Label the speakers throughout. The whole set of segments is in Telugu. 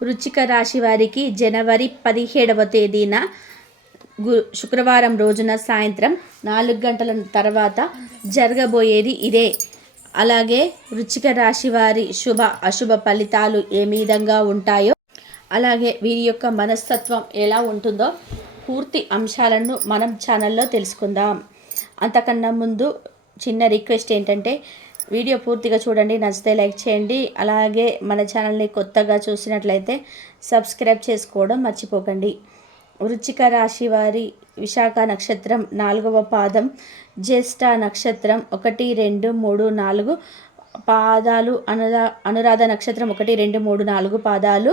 Speaker 1: వృచ్చిక రాశి వారికి జనవరి పదిహేడవ తేదీన గు శుక్రవారం రోజున సాయంత్రం నాలుగు గంటల తర్వాత జరగబోయేది ఇదే. అలాగే వృచ్చిక రాశి వారి శుభ అశుభ ఫలితాలు ఏ విధంగా ఉంటాయో అలాగే వీరి యొక్క మనస్తత్వం ఎలా ఉంటుందో పూర్తి అంశాలను మనం ఛానల్లో తెలుసుకుందాం. అంతకన్నా ముందు చిన్న రిక్వెస్ట్ ఏంటంటే వీడియో పూర్తిగా చూడండి నచ్చితే లైక్ చేయండి. అలాగే మన ఛానల్ని కొత్తగా చూసినట్లయితే సబ్స్క్రైబ్ చేసుకోవడం మర్చిపోకండి. వృచ్చిక రాశి వారి విశాఖ నక్షత్రం నాలుగవ పాదం జ్యేష్ఠ నక్షత్రం ఒకటి రెండు మూడు నాలుగు పాదాలు. అనురా అనురాధ నక్షత్రం ఒకటి రెండు మూడు నాలుగు పాదాలు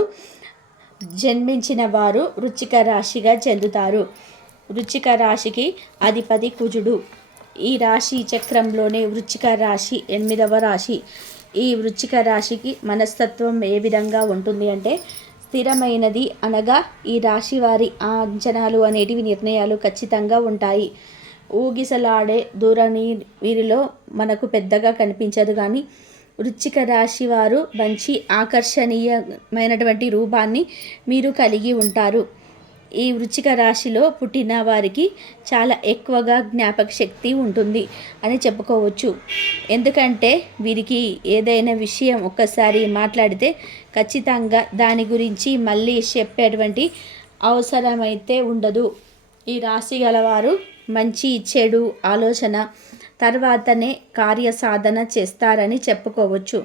Speaker 1: జన్మించిన వారు వృచ్చిక రాశిగా చెందుతారు. వృచ్చిక రాశికి అధిపతి కుజుడు. ఈ రాశి చక్రంలోనే వృచ్చిక రాశి ఎనిమిదవ రాశి. ఈ వృచ్చిక రాశికి మనస్తత్వం ఏ విధంగా ఉంటుంది అంటే స్థిరమైనది అనగా ఈ రాశి వారి ఆ అంచనాలు అనేటివి నిర్ణయాలు ఖచ్చితంగా ఉంటాయి. ఊగిసలాడే దూరని వీరిలో మనకు పెద్దగా కనిపించదు కానీ వృచ్చిక రాశి వారు మంచి ఆకర్షణీయమైనటువంటి రూపాన్ని మీరు కలిగి ఉంటారు. ఈ వృచ్చిక రాశిలో పుట్టిన వారికి చాలా ఎక్కువగా జ్ఞాపక శక్తి ఉంటుంది అని చెప్పుకోవచ్చు. ఎందుకంటే వీరికి ఏదైనా విషయం ఒక్కసారి మాట్లాడితే ఖచ్చితంగా దాని గురించి మళ్ళీ చెప్పేటువంటి అవసరమైతే ఉండదు. ఈ రాశి గలవారు మంచి చెడు ఆలోచన తర్వాతనే కార్య సాధన చేస్తారని చెప్పుకోవచ్చు.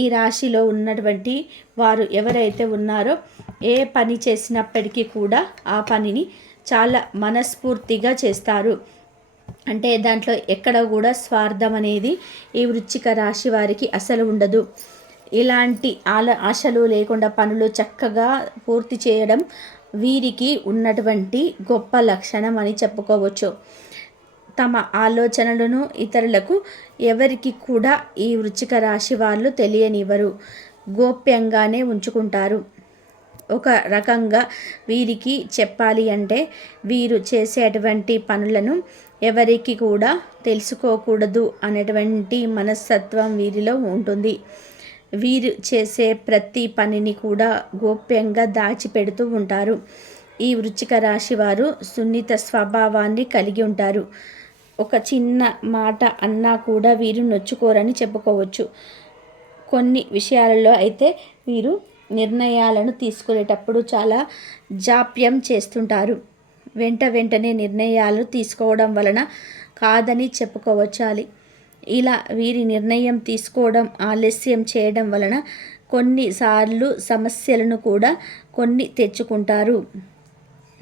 Speaker 1: ఈ రాశిలో ఉన్నటువంటి వారు ఎవరైతే ఉన్నారో ఏ పని చేసినప్పటికీ కూడా ఆ పనిని చాలా మనస్ఫూర్తిగా చేస్తారు. అంటే దాంట్లో ఎక్కడ కూడా స్వార్థం అనేది ఈ వృచ్చిక రాశి వారికి అసలు ఉండదు. ఇలాంటి ఆల ఆశలు లేకుండా పనులు చక్కగా పూర్తి చేయడం వీరికి ఉన్నటువంటి గొప్ప లక్షణం అని చెప్పుకోవచ్చు. తమ ఆలోచనలను ఇతరులకు ఎవరికి కూడా ఈ వృచ్చిక రాశి వాళ్ళు తెలియనివ్వరు. గోప్యంగానే ఉంచుకుంటారు. ఒక రకంగా వీరికి చెప్పాలి అంటే వీరు చేసేటువంటి పనులను ఎవరికి కూడా తెలుసుకోకూడదు అనేటువంటి మనస్తత్వం వీరిలో ఉంటుంది. వీరు చేసే ప్రతి పనిని కూడా గోప్యంగా దాచిపెడుతూ ఉంటారు. ఈ వృచ్చిక రాశి వారు సున్నిత స్వభావాన్ని కలిగి ఉంటారు. ఒక చిన్న మాట అన్నా కూడా వీరు నొచ్చుకోరని చెప్పుకోవచ్చు. కొన్ని విషయాలలో అయితే వీరు నిర్ణయాలను తీసుకునేటప్పుడు చాలా జాప్యం చేస్తుంటారు. వెంట వెంటనే నిర్ణయాలు తీసుకోవడం వలన కాదని చెప్పుకోవచ్చాలి. ఇలా వీరి నిర్ణయం తీసుకోవడం ఆలస్యం చేయడం వలన కొన్నిసార్లు సమస్యలను కూడా కొన్ని తెచ్చుకుంటారు.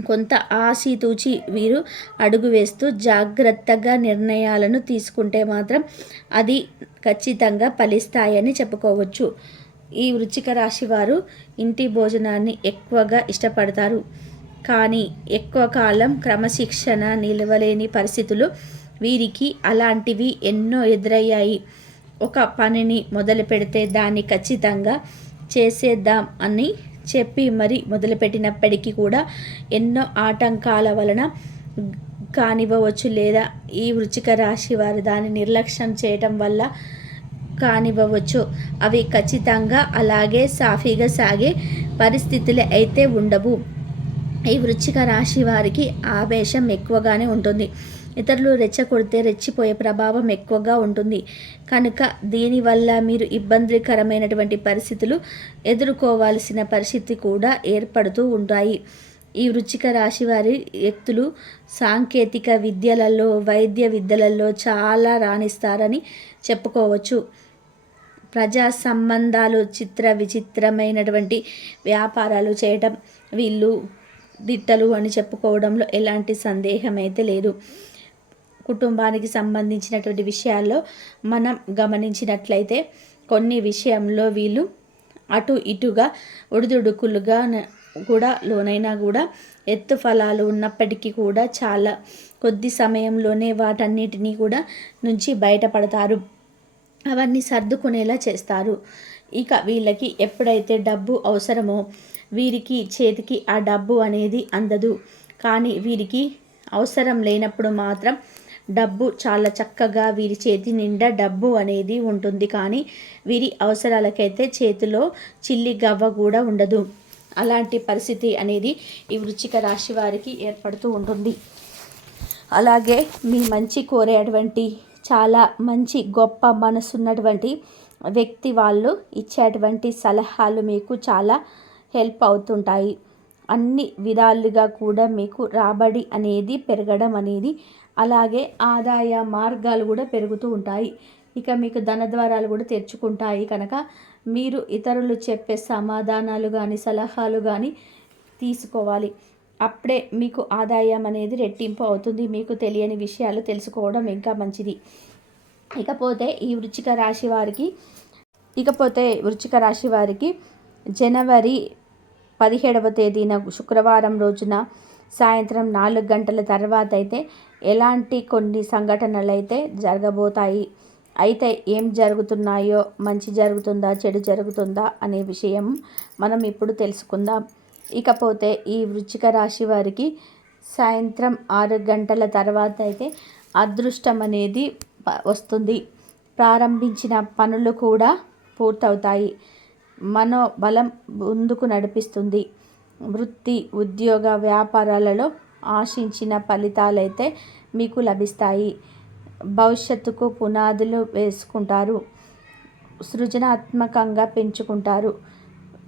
Speaker 1: కొంత ఆశీతూచి వీరు అడుగు వేస్తూ జాగ్రత్తగా నిర్ణయాలను తీసుకుంటే మాత్రం అది ఖచ్చితంగా ఫలిస్తాయని చెప్పుకోవచ్చు. ఈ వృచ్చిక రాశి వారు ఇంటి భోజనాన్ని ఎక్కువగా ఇష్టపడతారు. కానీ ఎక్కువ కాలం క్రమశిక్షణ నిలవలేని పరిస్థితులు వీరికి అలాంటివి ఎన్నో ఎదురయ్యాయి. ఒక పనిని మొదలు పెడితే దాన్ని ఖచ్చితంగా చేసేద్దాం అని చెప్పి మరి మొదలుపెట్టినప్పటికీ కూడా ఎన్నో ఆటంకాల వలన కానివ్వవచ్చు లేదా ఈ వృచ్చిక రాశి వారు దాన్ని నిర్లక్ష్యం చేయటం వల్ల కానివ్వవచ్చు. అవి ఖచ్చితంగా అలాగే సాఫీగా సాగే పరిస్థితులు అయితే ఉండవు. ఈ వృచ్చిక రాశి వారికి ఆవేశం ఎక్కువగానే ఉంటుంది. ఇతరులు రెచ్చగొడితే రెచ్చిపోయే ప్రభావం ఎక్కువగా ఉంటుంది. కనుక దీనివల్ల మీరు ఇబ్బందికరమైనటువంటి పరిస్థితులు ఎదుర్కోవాల్సిన పరిస్థితి కూడా ఏర్పడుతూ ఉంటాయి. ఈ వృచ్చిక రాశి వారి వ్యక్తులు సాంకేతిక విద్యలలో వైద్య విద్యలలో చాలా రాణిస్తారని చెప్పుకోవచ్చు. ప్రజా సంబంధాలు చిత్ర విచిత్రమైనటువంటి వ్యాపారాలు చేయటం వీళ్ళు దిట్టలు అని చెప్పుకోవడంలో ఎలాంటి సందేహం అయితే లేదు. కుటుంబానికి సంబంధించినటువంటి విషయాల్లో మనం గమనించినట్లయితే కొన్ని విషయంలో వీళ్ళు అటు ఇటుగా ఒడిదుడుకులుగా కూడా లోనైనా కూడా ఎత్తు ఫలాలు ఉన్నప్పటికీ కూడా చాలా కొద్ది సమయంలోనే వాటన్నిటినీ కూడా నుంచి బయటపడతారు. అవన్నీ సర్దుకునేలా చేస్తారు. ఇక వీళ్ళకి ఎప్పుడైతే డబ్బు అవసరమో వీరికి చేతికి ఆ డబ్బు అనేది అందదు. కానీ వీరికి అవసరం లేనప్పుడు మాత్రం డబ్బు చాలా చక్కగా వీరి చేతి నిండా డబ్బు అనేది ఉంటుంది. కానీ వీరి అవసరాలకైతే చేతిలో చిల్లి గవ్వ కూడా ఉండదు. అలాంటి పరిస్థితి అనేది ఈ వృచ్చిక రాశి వారికి ఏర్పడుతూ ఉంటుంది. అలాగే మీ మంచి కోరేటువంటి చాలా మంచి గొప్ప మనసున్నటువంటి వ్యక్తి వాళ్ళు ఇచ్చేటువంటి సలహాలు మీకు చాలా హెల్ప్ అవుతుంటాయి. అన్ని విధాలుగా కూడా మీకు రాబడి అనేది పెరగడం అనేది అలాగే ఆదాయ మార్గాలు కూడా పెరుగుతూ ఉంటాయి. ఇక మీకు ధన ద్వారాలు కూడా తెరుచుకుంటాయి కనుక మీరు ఇతరులు చెప్పే సమాధానాలు కానీ సలహాలు కానీ తీసుకోవాలి. అప్పుడే మీకు ఆదాయం అనేది రెట్టింపు అవుతుంది. మీకు తెలియని విషయాలు తెలుసుకోవడం ఇంకా మంచిది. ఇకపోతే ఈ వృచ్చిక రాశి వారికి ఇకపోతే వృచ్చిక రాశి వారికి జనవరి పదిహేడవ తేదీన శుక్రవారం రోజున సాయంత్రం నాలుగు గంటల తర్వాత అయితే ఎలాంటి కొన్ని సంఘటనలు అయితే జరగబోతాయి. అయితే ఏం జరుగుతున్నాయో మంచి జరుగుతుందా చెడు జరుగుతుందా అనే విషయం మనం ఇప్పుడు తెలుసుకుందాం. ఇకపోతే ఈ వృచ్చిక రాశి వారికి సాయంత్రం ఆరు గంటల తర్వాత అయితే అదృష్టం అనేది వస్తుంది. ప్రారంభించిన పనులు కూడా పూర్తవుతాయి. మనోబలం ముందుకు నడిపిస్తుంది. వృత్తి ఉద్యోగ వ్యాపారాలలో ఆశించిన ఫలితాలైతే మీకు లభిస్తాయి. భవిష్యత్తుకు పునాదులు వేసుకుంటారు. సృజనాత్మకంగా పెంచుకుంటారు.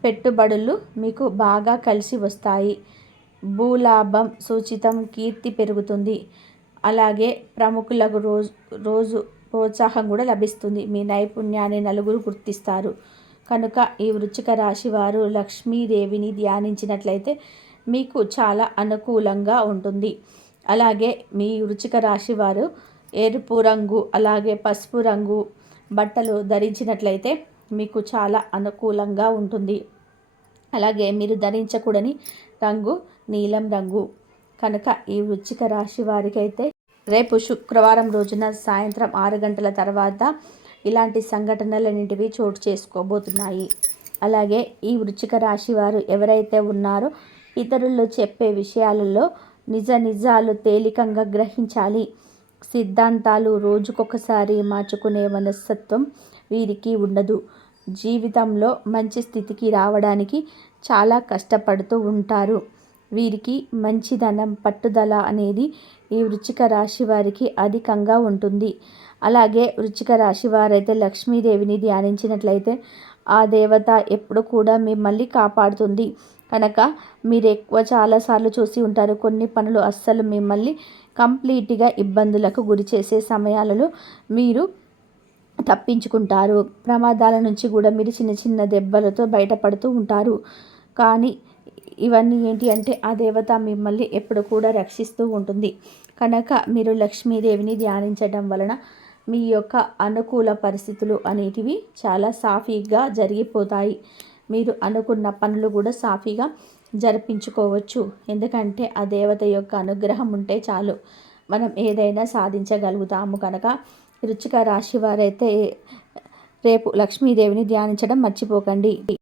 Speaker 1: పెట్టుబడులు మీకు బాగా కలిసి వస్తాయి. భూలాభం సూచితం కీర్తి పెరుగుతుంది. అలాగే ప్రముఖులకు రోజు రోజు ప్రోత్సాహం కూడా లభిస్తుంది. మీ నైపుణ్యాన్ని నలుగురు గుర్తిస్తారు. కనుక ఈ వృచ్చిక రాశి వారు లక్ష్మీదేవిని ధ్యానించినట్లయితే మీకు చాలా అనుకూలంగా ఉంటుంది. అలాగే మీ వృచ్చిక రాశి వారు ఎరుపు రంగు అలాగే పసుపు రంగు బట్టలు ధరించినట్లయితే మీకు చాలా అనుకూలంగా ఉంటుంది. అలాగే మీరు ధరించకూడని రంగు నీలం రంగు. కనుక ఈ వృచ్చిక రాశి వారికైతే రేపు శుక్రవారం రోజున సాయంత్రం ఆరు గంటల తర్వాత ఇలాంటి సంఘటనలన్నింటివి చోటు చేసుకోబోతున్నాయి. అలాగే ఈ వృచ్చిక రాశి వారు ఎవరైతే ఉన్నారో ఇతరులు చెప్పే విషయాలలో నిజ నిజాలు తేలికంగా గ్రహించాలి. సిద్ధాంతాలు రోజుకొకసారి మార్చుకునే మనస్తత్వం వీరికి ఉండదు. జీవితంలో మంచి స్థితికి రావడానికి చాలా కష్టపడుతూ ఉంటారు. వీరికి మంచిదనం పట్టుదల అనేది ఈ వృచ్చిక రాశి వారికి అధికంగా ఉంటుంది. అలాగే వృచ్చిక రాశి వారైతే లక్ష్మీదేవిని ధ్యానించినట్లయితే ఆ దేవత ఎప్పుడు కూడా మిమ్మల్ని కాపాడుతుంది. కనుక మీరు ఎక్కువ చాలాసార్లు చూసి ఉంటారు కొన్ని పనులు అస్సలు మిమ్మల్ని కంప్లీట్గా ఇబ్బందులకు గురి చేసే సమయాలలో మీరు తప్పించుకుంటారు. ప్రమాదాల నుంచి కూడా మీరు చిన్న చిన్న దెబ్బలతో బయటపడుతూ ఉంటారు. కానీ ఇవన్నీ ఏంటి అంటే ఆ దేవత మిమ్మల్ని ఎప్పుడు కూడా రక్షిస్తూ ఉంటుంది. కనుక మీరు లక్ష్మీదేవిని ధ్యానించడం వలన మీ యొక్క అనుకూల పరిస్థితులు అనేటివి చాలా సాఫీగా జరిగిపోతాయి. మీరు అనుకున్న పనులు కూడా సాఫీగా జరిపించుకోవచ్చు. ఎందుకంటే ఆ దేవత యొక్క అనుగ్రహం ఉంటే చాలు. మనం ఏదైనా సాధించగలుగుతాము కనుక రుచిక రాశి వారైతే రేపు లక్ష్మీదేవిని ధ్యానించడం మర్చిపోకండి.